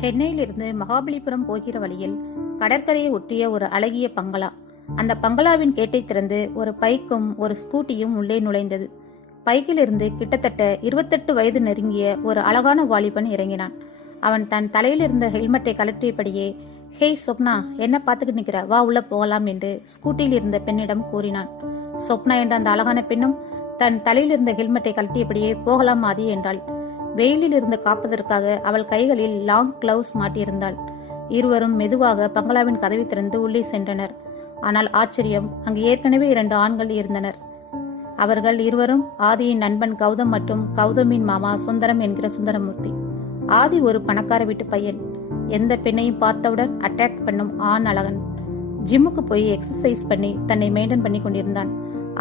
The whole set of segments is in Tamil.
சென்னையிலிருந்து மகாபலிபுரம் போகிற வழியில் கடற்கரையை ஒட்டிய ஒரு அழகிய பங்களா. அந்த பங்களாவின் கேட்டை திறந்து ஒரு பைக்கும் ஒரு ஸ்கூட்டியும் உள்ளே நுழைந்தது. பைக்கிலிருந்து கிட்டத்தட்ட 28 வயது நெருங்கிய ஒரு அழகான வாலிபன் இறங்கினான். அவன் தன் தலையில் இருந்த ஹெல்மெட்டை கழற்றியபடியே, "ஹேய் சொப்னா, என்ன பார்த்துக்கிட்டு நிற்கிற, வா உள்ள போகலாம்" என்று ஸ்கூட்டியில் இருந்த பெண்ணிடம் கூறினான். சொப்னா என்ற அந்த அழகான பெண்ணும் தன் தலையில் இருந்த ஹெல்மெட்டை கழட்டியபடியே, "போகலாம் ஆதி" என்றாள். வெயிலில் இருந்து காப்பதற்காக அவள் கைகளில் லாங் கிளவுஸ் மாட்டியிருந்தாள். இருவரும் மெதுவாக பங்களாவின் கதவை திறந்து உள்ளே சென்றனர். ஆனால் ஆச்சரியம், அங்கு ஏற்கனவே 2 ஆண்கள் இருந்தனர். அவர்கள் இருவரும் ஆதியின் நண்பன் கௌதம் மற்றும் கௌதமின் மாமா சுந்தரம் என்கிற சுந்தரமூர்த்தி. ஆதி ஒரு பணக்கார வீட்டு பையன். எந்த பெண்ணையும் பார்த்தவுடன் அட்ராக்ட் பண்ணும் ஆண் அழகன். ஜிம்முக்கு போய் எக்ஸசைஸ் பண்ணி தன்னை மெயின்டைன் பண்ணி கொண்டிருந்தான்.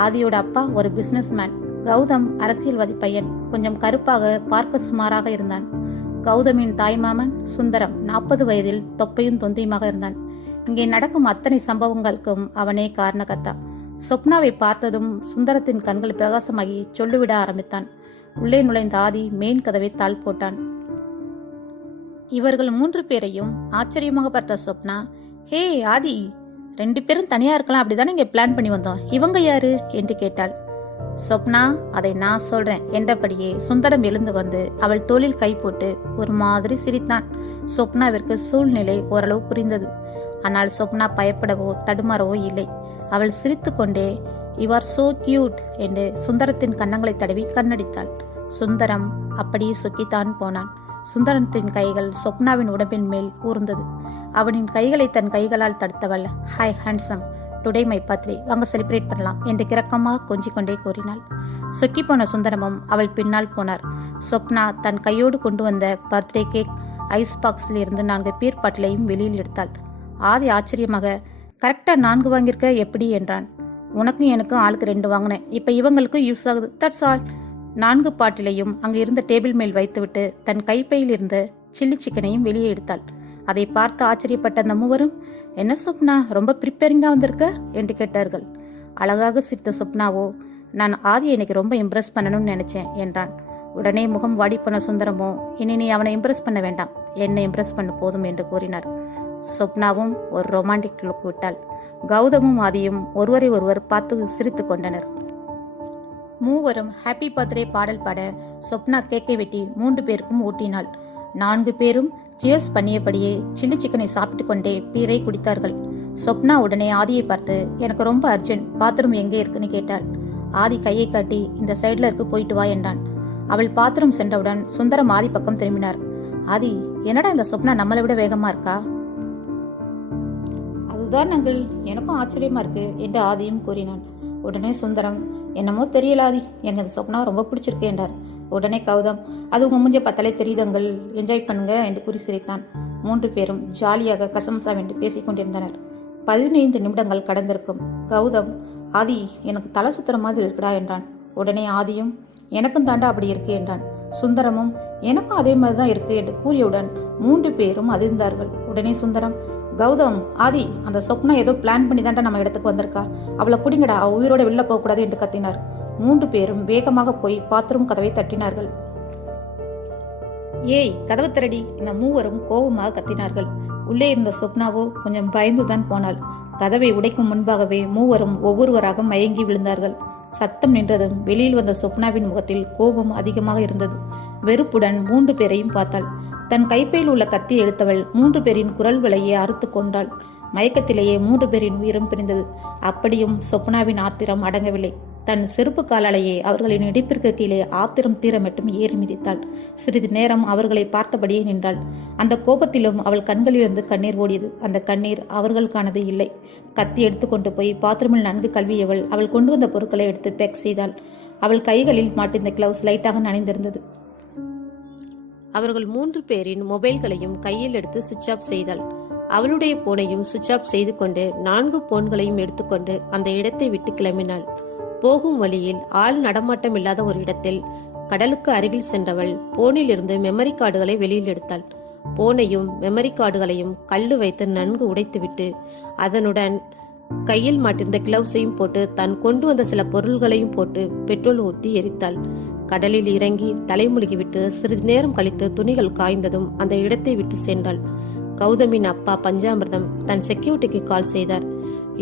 ஆதியோட அப்பா ஒரு பிசினஸ் மேன். கௌதம் அரசியல்வாதி பையன். கொஞ்சம் கருப்பாக, பார்க்க சுமாராக இருந்தான். கௌதமின் தாய்மாமன் சுந்தரம் 40 வயதில் தொப்பையும் தொந்தியுமாக இருந்தான். இங்கே நடக்கும் அத்தனை சம்பவங்களுக்கும் அவனே காரணகர்த்தா. சொப்னாவை பார்த்ததும் சுந்தரத்தின் கண்கள் பிரகாசமாகி சொல்லிவிட ஆரம்பித்தான். உள்ளே நுழைந்த ஆதி மெயின் கதவை தாள் போட்டான். இவர்கள் 3 பேரையும் ஆச்சரியமாக பார்த்த சொப்னா, "ஹே ஆதி, 2 பேரும் தனியா இருக்கலாம், அப்படிதானே இங்கே பிளான் பண்ணி வந்தோம். இவங்க யாரு?" என்று கேட்டாள். சொப்னா, "அதை நான் சொல்றேன்" என்றபடியே சுந்தரம் எழுந்து வந்து அவள் தோளில் கை போட்டு ஒரு மாதிரி சிரித்தான். சொப்னாவிற்கு சூழ்நிலை ஓரளவு புரிந்தது. ஆனால் சொப்னா பயப்படவோ தடுமாறவோ இல்லை. அவள் சிரித்து கொண்டே, "யூ ஆர் சோ கியூட்" என்று சுந்தரத்தின் கன்னங்களை தடவி கண்ணடித்தாள். சுந்தரம் அப்படியே சொக்கித்தான் போனான். சுந்தரத்தின் கைகள் சொப்னாவின் உடம்பின் மேல் ஊர்ந்தது. அவனின் கைகளை தன் கைகளால் தடுத்தவள், "hi handsome, today my birthday, வாங்க செலிப்ரேட் பண்ணலாம்" என்று கிறக்கமாக கொஞ்சிக்கொண்டே கூறினாள். சொக்கி போன சுந்தரமும் அவள் பின்னால் போனார். சொப்னா தன் கையோடு கொண்டு வந்த பர்த்டே கேக், ஐஸ் பாக்ஸில் இருந்து 4 பீர் பாட்டிலையும் வெளியில் எடுத்தாள். ஆதி ஆச்சரியமாக, "கரெக்டா 4 வாங்கியிருக்க, எப்படி?" என்றான். "உனக்கும் எனக்கும் ஆளுக்கு 2 வாங்கினேன். இப்ப இவங்களுக்கும் யூஸ் ஆகுது, தட்ஸ் ஆல்." 4 பாட்டிலையும் அங்கு இருந்த டேபிள் மேல் வைத்துவிட்டு தன் கைப்பையில் இருந்த சில்லி சிக்கனையும் வெளியே எடுத்தாள். அதை பார்த்து ஆச்சரியப்பட்ட அந்த மூவரும், "என்ன சொப்னா, ரொம்ப ப்ரிப்பேரிங்கா வந்திருக்க?" என்று கேட்டார்கள். அழகாக சிரித்த சொப்னாவோ, "நான் ஆதியை இன்னைக்கு ரொம்ப இம்ப்ரெஸ் பண்ணணும்னு நினைச்சேன்" என்றான். உடனே முகம் வாடிப்போன சுந்தரமோ, "இனி நீ அவனை இம்ப்ரெஸ் பண்ண வேண்டாம், என்னை இம்ப்ரெஸ் பண்ண போதும்" என்று கூறினார். சொப்னாவும் ஒரு ரொமான்டிக் லுக் விட்டாள். கௌதமும் ஆதியும் ஒருவரை ஒருவர் பார்த்து சிரித்து கொண்டனர். மூவரும் ஹாப்பி பர்த்டே பாடல் பாட சொப்னா கேக்கை வெட்டி 3 பேருக்கும் ஊட்டினாள். 4 பேரும் சியர்ஸ் பண்ணியபடியே சில்லி சிக்கனை சாப்பிட்டு கொண்டே பீரை குடித்தார்கள். சொப்னா உடனே ஆதியை பார்த்து, "எனக்கு ரொம்ப அர்ஜென்ட், பாத்ரூம் எங்கே இருக்குன்னு கேட்டாள். ஆதி கையை காட்டி, "இந்த சைட்ல இருக்கு, போயிட்டு வா" என்றான். அவள் பாத்ரூம் சென்றவுடன் சுந்தரம் ஆதி பக்கம் திரும்பினார். "ஆதி, என்னடா இந்த சொப்னா நம்மளை விட வேகமா இருக்கா?" "அதுதான் அங்கிள், எனக்கும் ஆச்சரியமா இருக்கு" என்று ஆதியும் கூறினான். உடனே சுந்தரம், "என்னமோ தெரியல ஆதி, எனக்கு அந்த சொப்னா ரொம்ப பிடிச்சிருக்கு" என்றார். உடனே கௌதம், "அது உங்க மூஞ்ச பார்த்தாலே தெரியுது அங்கிள், என்ஜாய் பண்ணுங்க" என்று கூறி சிரித்தான். 3 பேரும் ஜாலியாக கசம்சாவென்று பேசிக் கொண்டிருந்தனர். 15 நிமிடங்கள் கடந்திருக்கும். கௌதம், "ஆதி, எனக்கு தலை சுத்துற மாதிரி இருக்குடா" என்றான். உடனே ஆதியும், "எனக்கும் தாண்டா அப்படி இருக்கு" என்றான். சுந்தரமும், "எனக்கும் அதே மாதிரி தான் இருக்கு" என்று கூறியவுடன் 3 பேரும் அதிர்ந்தார்கள். உடனே சுந்தரம், "கௌதம், ஆதி, அந்த சொப்னா ஏதோ பிளான் பண்ணி தாண்டா நம்ம இடத்துக்கு வந்திருக்கா, அவளை பிடிங்கடா, உயிரோட வெளில போகக்கூடாது" என்று கத்தினார். 3 பேரும் வேகமாக போய் பாத்ரூம் கதவை தட்டினார்கள். "ஏய், கதவு திறடி" இந்த மூவரும் கோபமாக கத்தினார்கள். உள்ளே இருந்த சொப்னாவோ கொஞ்சம் பயந்துதான் போனாள். கதவை உடைக்கும் முன்பாகவே மூவரும் ஒவ்வொருவராக மயங்கி விழுந்தார்கள். சத்தம் நின்றதும் வெளியில் வந்த சொப்னாவின் முகத்தில் கோபம் அதிகமாக இருந்தது. வெறுப்புடன் 3 பேரையும் பார்த்தாள். தன் கைப்பையில் உள்ள கத்தி எடுத்தவள் 3 பேரின் குரல் விலையை அறுத்து கொண்டாள். மயக்கத்திலேயே 3 பேரின் உயிரும் பிரிந்தது. அப்படியும் சொப்னாவின் ஆத்திரம் அடங்கவில்லை. தன் செருப்பு காலாலேயே அவர்களின் இடுப்பிற்கு கீழே ஆத்திரம் தீர மட்டும் ஏறி மிதித்தாள். சிறிது நேரம் அவர்களை பார்த்தபடியே நின்றாள். அந்த கோபத்திலும் அவள் கண்களிலிருந்து கண்ணீர் ஓடியது. அந்த கண்ணீர் அவர்களுக்கானது இல்லை. கத்தி எடுத்துக்கொண்டு போய் பாத்ரூமில் நன்கு கல்வியவள் அவள் கொண்டு வந்த பொருட்களை எடுத்து பேக் செய்தாள். அவள் கைகளில் மாட்டிருந்த கிளவுஸ் லைட்டாக நனைந்திருந்தது. அவர்கள் 3 பேரின் மொபைல்களையும் கையில் எடுத்து சுவிட்ச் ஆஃப் செய்தாள். அவளுடைய போனையும் சுவிட்ச் ஆஃப் செய்து கொண்டு 4 போன்களையும் எடுத்துக்கொண்டு அந்த இடத்தை விட்டு கிளம்பினாள். போகும் வழியில் ஆள் நடமாட்டம் இல்லாத ஒரு இடத்தில் கடலுக்கு அருகில் சென்றவள் போனில் இருந்து மெமரி கார்டுகளை வெளியில் எடுத்தாள். போனையும் மெமரி கார்டுகளையும் கல்லு வைத்து நன்கு உடைத்துவிட்டு அதனுடன் கையில் மாட்டிருந்த கிளவுஸையும் போட்டு தான் கொண்டு வந்த சில பொருள்களையும் போட்டு பெட்ரோல் ஊற்றி எரித்தாள். கடலில் இறங்கி தலைமுழுகிவிட்டு சிறிது நேரம் கழித்து துணிகள் காய்ந்ததும் அந்த இடத்தை விட்டு சென்றாள். கௌதமின் அப்பா பஞ்சாமிர்தம் தன் செக்யூரிட்டிக்கு கால் செய்தார்.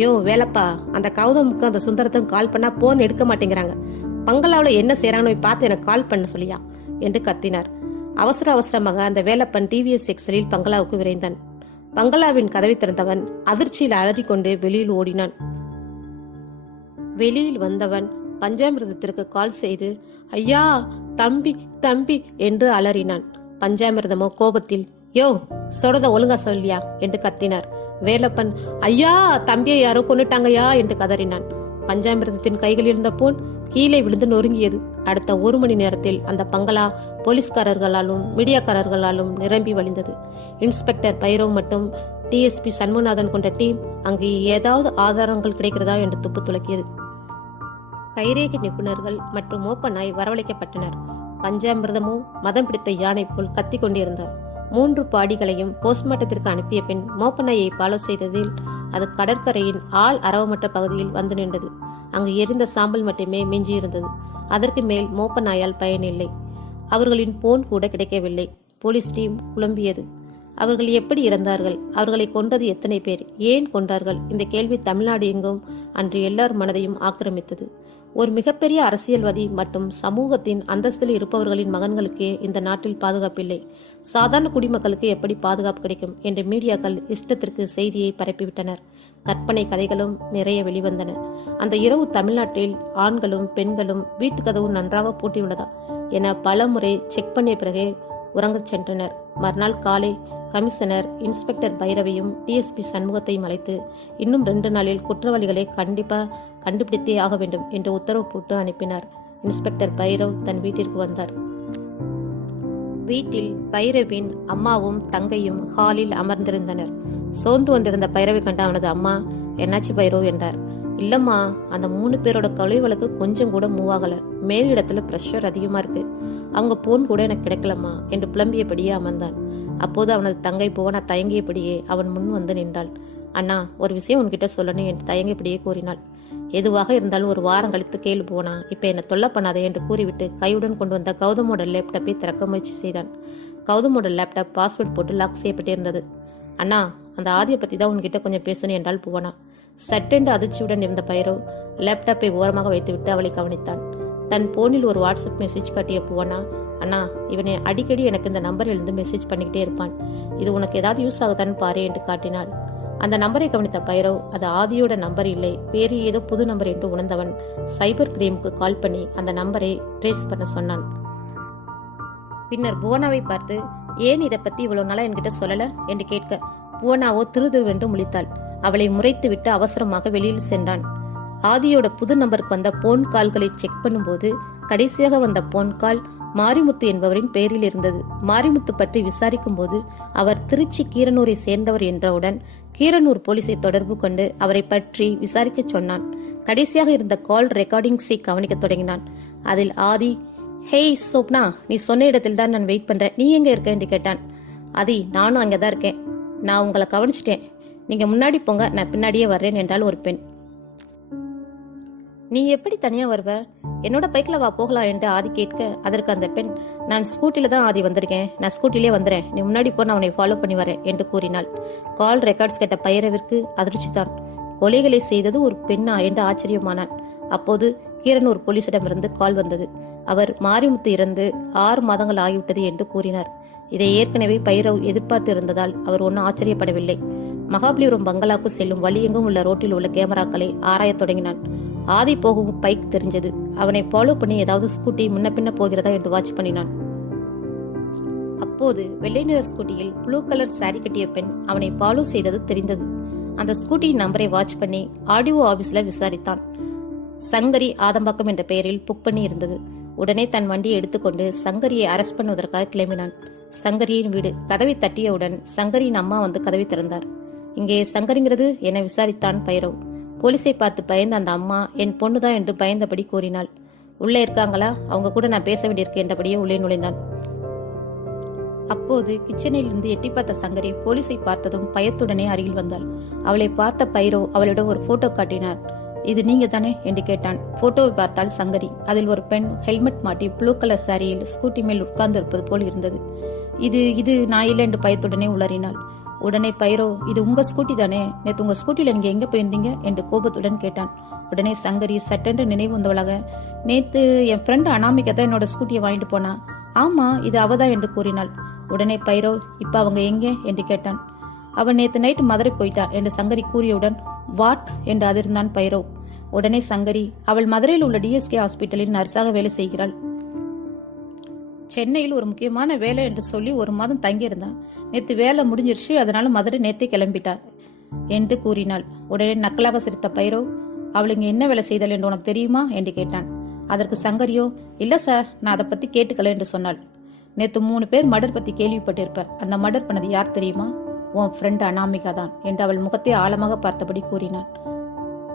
யோ வேலப்பா, அந்த கௌதமுக்கு அந்த சுந்தரத்தும் கால் பண்ணா போன் எடுக்க மாட்டேங்கிறாங்க. பங்களாவில் என்ன செய்யறாங்கன்னு பார்த்து எனக்கு கால் பண்ண சொல்லியா என்று கத்தினார். அவசரமாக அந்த வேலப்பன் டிவிஎஸ் எக்ஸலில் பங்களாவுக்கு விரைந்தான். பங்களாவின் கதவை திறந்தவன் அதிர்ச்சியில் அலறிக்கொண்டு வெளியில் ஓடினான். வெளியில் வந்தவன் பஞ்சாமிர்தத்திற்கு கால் செய்து ஐயா, தம்பி தம்பி என்று அலறினான். பஞ்சாமிர்தமோ கோபத்தில் யோ சொல்றத ஒழுங்கா சொல்லியா என்று கத்தினார். வேலப்பன் ஐயா, தம்பியை யாரோ கொன்னுட்டாங்கயா என்று கதறினான். பஞ்சாமிர்தத்தின் கைகளில் இருந்த போன் கீழே விழுந்து நொறுங்கியது. அடுத்த 1 மணி நேரத்தில் அந்த பங்களா போலீஸ்காரர்களாலும் மீடியாக்காரர்களாலும் நிரம்பி வழிந்தது. இன்ஸ்பெக்டர் பைரவ் மற்றும் டிஎஸ்பி சண்முகநாதன் கொண்ட டீம் அங்கு ஏதாவது ஆதாரங்கள் கிடைக்கிறதா என்று துப்பு துளக்கியது. கைரேகை நிபுணர்கள் மற்றும் மோப்பனாய் வரவழைக்கப்பட்டனர். பஞ்சாமிர்தமோ மதம் பிடித்த யானை போல் கத்தி கொண்டிருந்தார். 3 பாடிகளையும் போஸ்ட்மார்ட்டத்திற்கு அனுப்பிய பின் மோப்பனாயை ஃபாலோ செய்ததில் அது கடற்கரையின் ஆள் அரவமற்ற பகுதியில் வந்து நின்றது. அங்கு எரிந்த சாம்பல் மட்டுமே மிஞ்சியிருந்தது. அதற்கு மேல் மோப்பனாயால் பயனில்லை. அவர்களின் போன் கூட கிடைக்கவில்லை. போலீஸ் டீம் குழம்பியது. அவர்கள் எப்படி இறந்தார்கள்? அவர்களை கொன்றது எத்தனை பேர்? ஏன் கொண்டார்கள்? இந்த கேள்வி தமிழ்நாடு எங்கும் அன்று எல்லார் மனதையும் ஆக்கிரமித்தது. ஒரு மிகப்பெரிய அரசியல்வாதி மற்றும் சமூகத்தின் அந்தஸ்தில் இருப்பவர்களின் மகன்களுக்கே இந்த நாட்டில் பாதுகாப்பில்லை. சாதாரண குடிமக்களுக்கு எப்படி பாதுகாப்பு கிடைக்கும் என்று மீடியாக்கள் இஷ்டத்திற்கு செய்தியை பரப்பிவிட்டனர். கற்பனை கதைகளும் நிறைய வெளிவந்தன. அந்த இரவு தமிழ்நாட்டில் ஆண்களும் பெண்களும் வீட்டு கதவு நன்றாக பூட்டியுள்ளதா என பல முறை செக் பண்ணிய பிறகே உறங்கச் சென்றனர். மறுநாள் காலை கமிஷனர் இன்ஸ்பெக்டர் பைரவையும் டிஎஸ்பி சண்முகத்தையும் அழைத்து இன்னும் 2 நாளில் குற்றவாளிகளை கண்டுபிடித்தே ஆக வேண்டும் என்று உத்தரவு போட்டு அனுப்பினார். இன்ஸ்பெக்டர் பைரவ் தன் வீட்டிற்கு வந்தார். வீட்டில் பைரவின் அம்மாவும் தங்கையும் ஹாலில் அமர்ந்திருந்தனர். சோர்ந்து வந்திருந்த பைரவை கண்ட அவனது அம்மா, என்னாச்சு பைரவ் என்றார். இல்லம்மா, அந்த 3 பேரோட கொலை வழக்கு கொஞ்சம் கூட மூவ் ஆகல. மேலிடத்துல பிரஷர் அதிகமா இருக்கு. அவங்க போன் கூட எனக்கு கிடைக்கலம்மா என்று புலம்பியபடியே அமர்ந்தான். அப்போது அவனது தங்கை புவனா தயங்கியபடியே அவன் முன் வந்து நின்றாள். அண்ணா, ஒரு விஷயம் உன்கிட்ட சொல்லணும் என்று தயங்கியபடியே கூறினாள். எதுவாக இருந்தாலும் ஒரு வாரம் கழித்து கேளு புவனா, இப்ப என்ன தொல்லை பண்ணாதே என்று கூறிவிட்டு கையுடன் கொண்டு வந்த கௌதமோட லேப்டாப்பை திறக்க முயற்சி செய்தான். கௌதமோட லேப்டாப் பாஸ்வேர்ட் போட்டு லாக் செய்யப்பட்டிருந்தது. அண்ணா, அந்த ஆதியை பத்தி தான் உன்கிட்ட கொஞ்சம் பேசணும் என்றாள் புவனா. சட்டென்று அதிர்ச்சியுடன் இருந்த பைரவ் லேப்டாப்பை ஓரமாக வைத்துவிட்டு அவளை கவனித்தான். தன் போனில் ஒரு வாட்ஸ்அப் மெசேஜ் காட்டிய புவனா, அண்ணா, இவனை அடிக்கடி எனக்கு இந்த நம்பரிலிருந்து மெசேஜ் பண்ணிக்கிட்டே இருப்பான். இது உனக்கு ஏதாவது யூஸ் ஆகுதான்னு பாரு என்று காட்டினாள். அந்த நம்பரை கவனித்த பைரவ் அது ஆதியோட நம்பர் இல்லை, வேறு ஏதோ புது நம்பர் என்று உணர்ந்தவன் சைபர் கிரைமுக்கு கால் பண்ணி அந்த நம்பரை ட்ரேஸ் பண்ண சொன்னான். பின்னர் புவனாவை பார்த்து, ஏன் இதை பத்தி இவ்வளவு நாளா என்கிட்ட சொல்லல என்று கேட்க புவனாவோ திருதிருவென்று முழித்தாள். அவளை முறைத்து விட்டு அவசரமாக வெளியில் சென்றான். ஆதியோட புது நம்பருக்கு வந்த போன் கால்களை செக் பண்ணும்போது கடைசியாக வந்த போன் கால் மாரிமுத்து என்பவரின் பெயரில் இருந்தது. மாரிமுத்து பற்றி விசாரிக்கும் போது அவர் திருச்சி கீரனூரை சேர்ந்தவர் என்றவுடன் கீரனூர் போலீஸை தொடர்பு கொண்டு அவரை பற்றி விசாரிக்க சொன்னான். கடைசியாக இருந்த கால் ரெக்கார்டிங்ஸை கவனிக்க தொடங்கினான். அதில் ஆதி, ஹேய் சோப்னா, நீ சொன்ன இடத்தில் தான் நான் வெயிட் பண்றேன், நீ எங்க இருக்க என்று கேட்டான். ஆதி, நானும் அங்கதான் இருக்கேன், நான் உங்களை கவனிச்சிட்டேன், நீங்க முன்னாடி போங்க, நான் பின்னாடியே வர்றேன் என்றால் ஒரு பெண். நீ எப்படி தனியா வருவ? என்னோட பைக்ல வா போகலாம் என்று ஆதி கேட்க அதற்கு அந்த பெண், நான் ஸ்கூட்டில தான் ஆதி வந்திருக்கேன், நான் ஸ்கூட்டிலே வந்துறேன், நீ முன்னாடி போ, நான் அவனை ஃபாலோ பண்ணி வரேன் என்று கூறினாள். கால் ரெக்கார்ட்ஸ் கேட்ட பைரவிற்கு அதிர்ச்சிதான். கொலைகளை செய்தது ஒரு பெண்ணா என்று ஆச்சரியமானான். அப்போது கீரனூர் போலீசிடமிருந்து கால் வந்தது. அவர் மாரிமுத்து இறந்து 6 மாதங்கள் ஆகிவிட்டது என்று கூறினார். இதை ஏற்கனவே பைரவ் எதிர்பார்த்து இருந்ததால் அவர் ஒன்றும் ஆச்சரியப்படவில்லை. மகாபலிபுரம் பங்களாவுக்கு செல்லும் வழியெங்கும் உள்ள ரோட்டில் உள்ள கேமராக்களை ஆராயத் தொடங்கினான். ஆதி போகும் பைக் தெரிஞ்சது. அவனை ஃபாலோ பண்ணி ஏதாவது ஸ்கூட்டி முன்ன பின்ன போகிறதா என்று வாட்ச் பண்ணினான். அப்போது வெள்ளை நிற ஸ்கூட்டியில் ப்ளூ கலர் சாரி கட்டிய பெண் அவனை ஃபாலோ செய்தது தெரிந்தது. அந்த ஸ்கூட்டியின் நம்பரை வாட்ச் பண்ணி ஆர்டிஓ ஆபீஸ்ல விசாரித்தான். சங்கரி ஆதம்பாக்கம் என்ற பெயரில் புக் பண்ணி இருந்தது. உடனே தன் வண்டியை எடுத்துக்கொண்டு சங்கரியை அரெஸ்ட் பண்ணுவதற்காக கிளம்பினான். சங்கரியின் வீடு. கதவை தட்டியவுடன் சங்கரியின் அம்மா வந்து கதவை திறந்தார். இங்கே சங்கரிங்கிறது என விசாரித்தான் பைரவ். போலீஸை பார்த்து பயந்த அந்த அம்மா என் பொண்ணுதான் என்று பயந்தபடி கூறினாள். உள்ளே இருக்காங்களா? அவங்க கூட நான் பேச வேண்டியிருக்கு என்றபடியே உள்ளே நுழைந்தான். அப்போது கிச்சனில் இருந்து எட்டி பார்த்த சங்கரி போலீஸை பார்த்ததும் பயத்துடனே அருகில் வந்தாள். அவளை பார்த்த பைரவ் அவளிடம் ஒரு போட்டோ காட்டினார். இது நீங்க தானே என்று கேட்டான். போட்டோவை பார்த்தால் சங்கரி. அதில் ஒரு பெண் ஹெல்மெட் மாட்டி ப்ளூ கலர் சாரியில் ஸ்கூட்டி மேல் உட்கார்ந்து இருப்பது போல் இருந்தது. இது நான் இல்லை என்று பயத்துடனே உளறினாள். உடனே பைரோ, இது உங்க ஸ்கூட்டி தானே, நேற்று உங்க ஸ்கூட்டியில் நீங்க எங்க போயிருந்தீங்க என்று கோபத்துடன் கேட்டான். உடனே சங்கரி சட்டென்று நினைவு வந்தவளாக, நேற்று என் ஃப்ரெண்டு அனாமிகா தான் என்னோட ஸ்கூட்டியை வாங்கிட்டு போனா. ஆமா, இது அவதான் என்று கூறினாள். உடனே பைரோ, இப்ப அவங்க எங்கே என்று கேட்டான். அவன் நேற்று நைட்டு மதுரை போயிட்டா என்று சங்கரி கூறியவுடன் வாட் என்று அதிர்ந்தான் பைரோ. உடனே சங்கரி, அவள் மதுரையில் உள்ள டிஎஸ்கே ஹாஸ்பிட்டலில் நர்ஸாக வேலை செய்கிறாள். சென்னையில் ஒரு முக்கியமான வேலை என்று சொல்லி 1 மாதம் தங்கியிருந்தான். நேற்று வேலை முடிஞ்சிருச்சு, அதனால மதுரை நேற்றே கிளம்பிட்டா என்று கூறினாள். உடனே நக்கலாக சிரித்த பைரோ, அவள் இங்கே என்ன வேலை செய்தாள் என்று உனக்கு தெரியுமா என்று கேட்டான். அதற்கு சங்கரியோ, இல்ல சார், நான் அதை பத்தி கேட்டுக்கல என்று சொன்னாள். நேற்று 3 பேர் மர்டர் பத்தி கேள்விப்பட்டிருப்ப. அந்த மர்டர் பண்ணது யார் தெரியுமா? உன் ஃப்ரெண்ட் அனாமிகா தான் என்று அவள் முகத்தை ஆழமாக பார்த்தபடி கூறினாள்.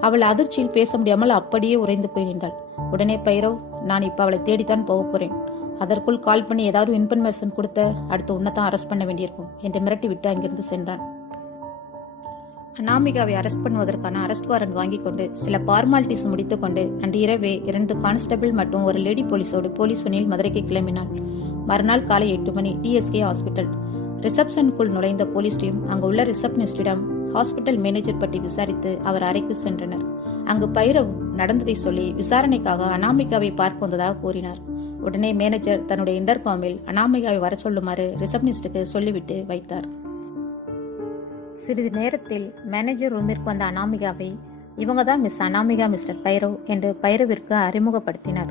அவள் அதிர்ச்சியில் பேச முடியாமல் அப்படியே உறைந்து போய் நின்றாள். உடனே பைரோ, நான் இப்ப அவளை தேடித்தான் போக போறேன். அதற்குள் கால் பண்ணி ஏதாவது இன்ஃபர்மேஷன் கொடுத்த அடுத்து உன்னைத்தான் அரெஸ்ட் பண்ண வேண்டியிருக்கும் என்று மிரட்டி விட்டு அங்கிருந்து சென்றான். அனாமிகாவை அரெஸ்ட் பண்ணுவதற்கான அரெஸ்ட் வாரண்ட் வாங்கி கொண்டு சில ஃபார்மாலிட்டிஸ் முடித்துக் கொண்டு அன்று இரவே 2 கான்ஸ்டபிள் மற்றும் ஒரு லேடி போலீஸோடு போலீஸ் வண்டியில் மதுரைக்கு கிளம்பினாள். மறுநாள் காலை 8 மணி டிஎஸ்கே ஹாஸ்பிட்டல். ரிசப்ஷனுக்குள் நுழைந்த போலீஸ் டீம் அங்கு உள்ள ரிசப்ஷனிஸ்டிடம் ஹாஸ்பிட்டல் மேனேஜர் பற்றி விசாரித்து அவர் அறைக்கு சென்றனர். அங்கு பைரவ் நடந்ததை சொல்லி விசாரணைக்காக அனாமிகாவை பார்க்க வந்ததாக கூறினார். உடனே மேனேஜர் தன்னுடைய இன்டர்காமில் அனாமிகாவை வர சொல்லுமாறு ரிசப்ஷனிஸ்டுக்கு சொல்லிவிட்டு வைத்தார். சிறிது நேரத்தில் மேனேஜர் ரூமிற்கு வந்த அனாமிகாவை, இவங்க தான் மிஸ் அனாமிகா, மிஸ்டர் பைரவ் என்று பைரவிற்கு அறிமுகப்படுத்தினார்.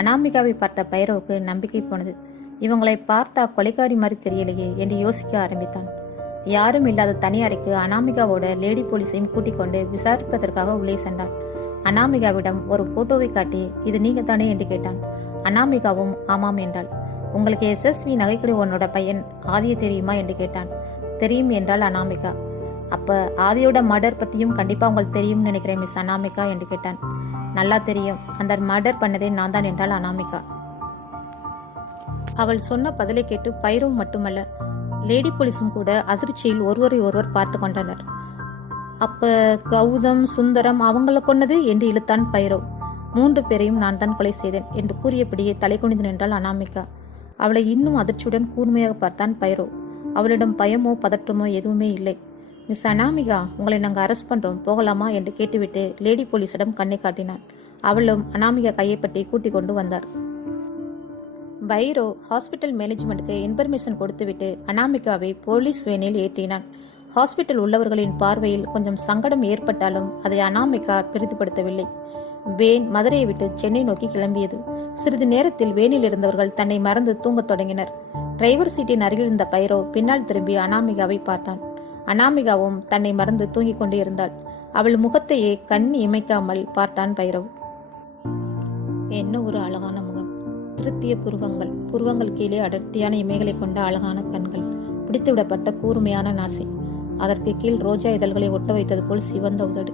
அனாமிகாவை பார்த்த பைரவுக்கு நம்பிக்கை போனது. இவங்களை பார்த்தா கொலைக்காரி மாதிரி தெரியலையே என்று யோசிக்க ஆரம்பித்தான். யாரும் இல்லாத தனி அறைக்கு அனாமிகாவோட லேடி போலீஸையும் கூட்டிக் கொண்டு விசாரிப்பதற்காக உள்ளே சென்றான். அனாமிகாவிடம் ஒரு போட்டோவை காட்டி, இது நீங்க தானே என்று கேட்டான். அனாமிகாவும் ஆமாம் என்றாள். உங்களுக்கு SSV நகைக்கடை உன்னோட பையன் ஆதியை தெரியுமா என்று கேட்டான். தெரியும் என்றாள் அனாமிகா. அப்ப ஆதியோட மர்டர் பத்தியும் கண்டிப்பா உங்களுக்கு தெரியும் நினைக்கிறேன் மிஸ் அனாமிகா என்று கேட்டான். நல்லா தெரியும், அந்த மர்டர் பண்ணதே நான் தான் என்றாள் அனாமிகா. அவள் சொன்ன பதிலை கேட்டு பைரவ் மட்டுமல்ல, லேடி போலீஸும் கூட அதிர்ச்சியில் ஒருவரை ஒருவர் பார்த்து கொண்டனர். அப்ப கௌதம், சுந்தரம் அவங்கள கொன்னது என்று இழுத்தான் பைரவ். 3 பேரையும் நான் தான் கொலை செய்தேன் என்று கூறியபடியே தலை குனிந்து நின்றாள் அனாமிகா. அவளை இன்னும் அதிர்ச்சியுடன் கூர்மையாக பார்த்தான் பைரவ். அவளிடம் பயமோ பதற்றமோ எதுவுமே இல்லை. மிஸ் அனாமிகா, உங்களை நாங்கள் அரெஸ்ட் பண்றோம், போகலாமா என்று கேட்டுவிட்டு லேடி போலீஸிடம் கண்ணை காட்டினான். அவளும் அனாமிகா கையை பற்றி கூட்டிக் கொண்டு வந்தார். பைரோ ஹாஸ்பிட்டல் மேனேஜ்மெண்ட்டுக்கு இன்ஃபர்மேஷன் கொடுத்துவிட்டு அனாமிகாவை போலீஸ் வேனில் ஏற்றினான். ஹாஸ்பிட்டல் உள்ளவர்களின் பார்வையில் கொஞ்சம் சங்கடம் ஏற்பட்டாலும் அதை அனாமிகா பெரிதுபடுத்தவில்லை. வேன் மதுரையை விட்டு சென்னை நோக்கி கிளம்பியது. சிறிது நேரத்தில் வேனில் இருந்தவர்கள் தன்னை மறந்து தூங்கத் தொடங்கினர். டிரைவர் சீட்டின் அருகில் இருந்த பைரோ பின்னால் திரும்பி அனாமிகாவை பார்த்தான். அனாமிகாவும் தன்னை மறந்து தூங்கிக் கொண்டே இருந்தாள். அவள் முகத்தையே கண் இமைக்காமல் பார்த்தான் பைரவ். என்ன ஒரு அழகான முகம், திருத்திய புருவங்கள் கீழே அடர்த்தியான இமைகளை கொண்ட அழகான கண்கள், பிடித்துவிடப்பட்ட கூர்மையான நாசி, அதற்கு கீழ் ரோஜா இதழ்களை ஒட்ட வைத்தது போல் சிவந்த உதடு.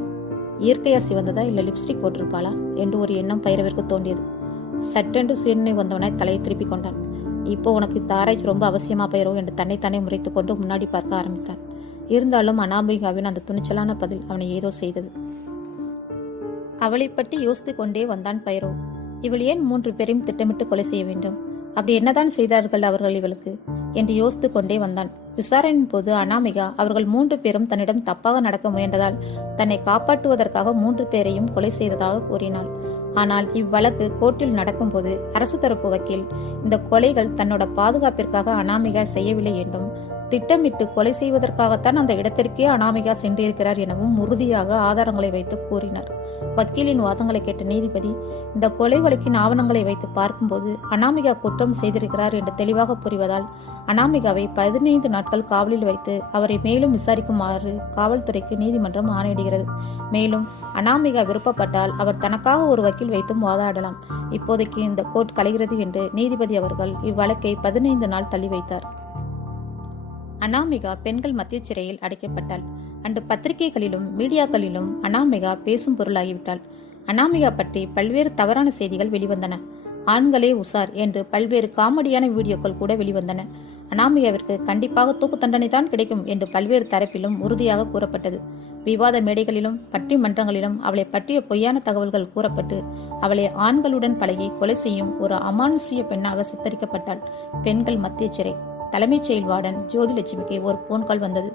இயற்கையா சிவந்ததா இல்ல லிப்ஸ்டிக் போட்டிருப்பாளா என்று ஒரு எண்ணம் பைரவிற்கு தோன்றியது. சட்டென்று சுயநினை வந்தவனாய் தலையை திருப்பிக் கொண்டான். இப்போ உனக்கு இந்த ஆராய்ச்சி ரொம்ப அவசியமா பைரோ என்று தன்னைத்தானே முறைத்து கொண்டு முன்னாடி பார்க்க ஆரம்பித்தான். இருந்தாலும் அனாமிகாவின் அந்த துணிச்சலான பதில் அவனை ஏதோ செய்தது. அவளை பற்றி யோசித்து கொண்டே வந்தான் பைரோ. இவள் ஏன் 3 பேரையும் திட்டமிட்டு கொலை செய்ய வேண்டும்? அப்படி என்னதான் செய்தார்கள் அவர்கள் இவளுக்கு என்று யோசித்து கொண்டே வந்தான். விசாரணையின் போது அனாமிகா அவர்கள் 3 பேரும் தன்னிடம் தப்பாக நடக்க முயன்றதால் தன்னை காப்பாற்றுவதற்காக 3 பேரையும் கொலை செய்ததாக கூறினாள். ஆனால் இவ்வழக்கு கோர்ட்டில் நடக்கும்போது அரசு தரப்பு வக்கீல் இந்த கொலைகள் தன்னோட பாதுகாப்பிற்காக அனாமிகா செய்யவில்லை என்றும் திட்டமிட்டு கொலை செய்வதற்காகத்தான் அந்த இடத்திற்கே அனாமிகா சென்றிருக்கிறார் எனவும் உறுதியாக ஆதாரங்களை வைத்து கூறினார். வக்கீலின் வாதங்களை கேட்ட நீதிபதி இந்த கொலை வழக்கின் ஆவணங்களை வைத்து பார்க்கும்போது அனாமிகா குற்றம் செய்திருக்கிறார் என்று தெளிவாக புரிவதால் அனாமிகாவை 15 நாட்கள் காவலில் வைத்து அவரை மேலும் விசாரிக்குமாறு காவல்துறைக்கு நீதிமன்றம் ஆணையிடுகிறது. மேலும் அனாமிகா விருப்பப்பட்டால் அவர் தனக்காக ஒரு வக்கீல் வைத்தும் வாதாடலாம். இப்போதைக்கு இந்த கோர்ட் கலைகிறது என்று நீதிபதி அவர்கள் இவ்வழக்கை 15 நாள் தள்ளி வைத்தார். அனாமிகா பெண்கள் மத்திய சிறையில் அடைக்கப்பட்டாள். அன்று பத்திரிகைகளிலும் மீடியாக்களிலும் அனாமிகா பேசும் பொருளாகிவிட்டாள். அனாமிகா பற்றி பல்வேறு தவறான செய்திகள் வெளிவந்தன. ஆண்களே உசார் என்று பல்வேறு காமெடியான வீடியோக்கள் கூட வெளிவந்தன. அனாமிகாவிற்கு கண்டிப்பாக தூக்கு தண்டனை தான் கிடைக்கும் என்று பல்வேறு தரப்பிலும் உறுதியாக கூறப்பட்டது. விவாத மேடைகளிலும் பட்டிமன்றங்களிலும் அவளை பற்றிய பொய்யான தகவல்கள் கூறப்பட்டு அவளை ஆண்களுடன் பழகி கொலை செய்யும் ஒரு அமானுஷ்ய பெண்ணாக சித்தரிக்கப்பட்டாள். பெண்கள் மத்திய சிறை. தலைமைச் செயல் வார்டன் ஜோதிலட்சுமிக்கு ஒரு போன் கால் வந்தது.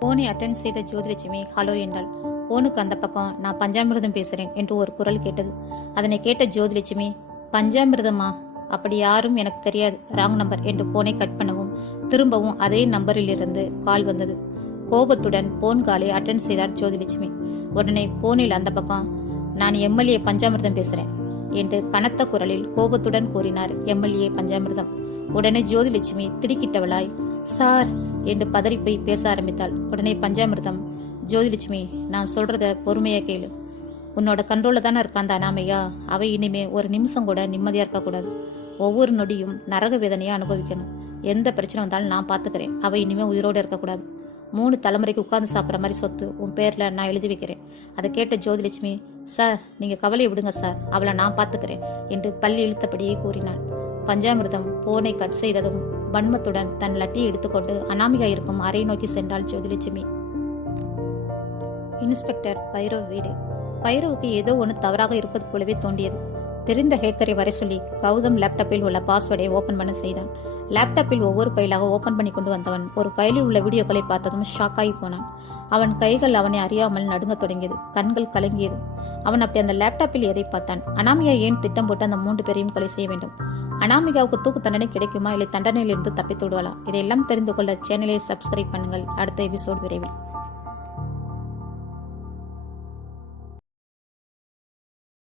போனை அட்டென்ட் செய்த ஜோதிலட்சுமி ஹலோ என்றாள். போனுக்கு அந்த பக்கம் நான் பஞ்சாமிர்தம் பேசுறேன் என்று ஒரு குரல் கேட்டது. அதனை கேட்ட ஜோதிலட்சுமி, பஞ்சாமிர்தமா? அப்படி யாரும் எனக்கு தெரியாது, ராங் நம்பர் என்று போனை கட் பண்ணவும் திரும்பவும் அதே நம்பரிலிருந்து கால் வந்தது. கோபத்துடன் போன் காலை அட்டென்ட் செய்தார் ஜோதிலட்சுமி. உடனே போனில் அந்த பக்கம், நான் எம்எல்ஏ பஞ்சாமிர்தம் பேசுறேன் என்று கனத்த குரலில் கோபத்துடன் கூறினார் எம்எல்ஏ பஞ்சாமிர்தம். உடனே ஜோதிலட்சுமி திடுக்கிட்டவளாய் சார் என்று பதறிப்போய் பேச ஆரம்பித்தாள். உடனே பஞ்சாமிர்தம், ஜோதிலட்சுமி நான் சொல்றத பொறுமையா கேளு. உன்னோட கண்ட்ரோல்ல தானே இருக்கா அந்த அனாமிகா. அவ இனிமே ஒரு நிமிஷம் கூட நிம்மதியா இருக்கக்கூடாது. ஒவ்வொரு நொடியும் நரக வேதனையை அனுபவிக்கணும். எந்த பிரச்சனை வந்தாலும் நான் பாத்துக்கிறேன். அவ இனிமே உயிரோடு இருக்கக்கூடாது. 3 தலைமுறைக்கு உட்கார்ந்து சாப்பிட்ற மாதிரி சொத்து உன் பேர்ல நான் எழுதி வைக்கிறேன். அதை கேட்ட ஜோதிலட்சுமி, சார் நீங்க கவலையை விடுங்க சார், அவளை நான் பாத்துக்கிறேன் என்று பள்ளி இழுத்தபடியே கூறினாள். பஞ்சாமிர்தம் போனை கட் செய்ததும் வன்மத்துடன் தன் லட்டியை எடுத்துக்கொண்டு அனாமிகா இருக்கும் அறை நோக்கி சென்றாள் ஜோதிலட்சுமி. இன்ஸ்பெக்டர் பைரோ வீடு. பைரோவுக்கு ஏதோ ஒன்று தவறாக இருப்பது போலவே தோண்டியது. தெரிந்த ஹேக்கரை வர சொல்லி கௌதம் லேப்டாப்பில் உள்ள பாஸ்வேர்டை ஓபன் பண்ண செய்தான். லேப்டாப்பில் ஒவ்வொரு பைலாக ஓபன் பண்ணி கொண்டு வந்தவன் ஒரு பைலில் உள்ள வீடியோக்களை பார்த்ததும் ஷாக்காகி போனான். அவன் கைகள் அவனை அறியாமல் நடுங்க தொடங்கியது. கண்கள் கலங்கியது. அவன் அப்படி அந்த லேப்டாப்பில் எதை பார்த்தான்? அனாமிகா ஏன் திட்டம் போட்டு அந்த 3 பேரையும் கொலை செய்ய வேண்டும்? அனாமிகாவுக்கு தூக்கு தண்டனை கிடைக்குமா, இல்லை தண்டனையிலிருந்து தப்பித்து விடுவாளா? இதையெல்லாம் தெரிந்து கொள்ள சேனலை சப்ஸ்கிரைப் பண்ணுங்கள். அடுத்த எபிசோட் விரைவில்.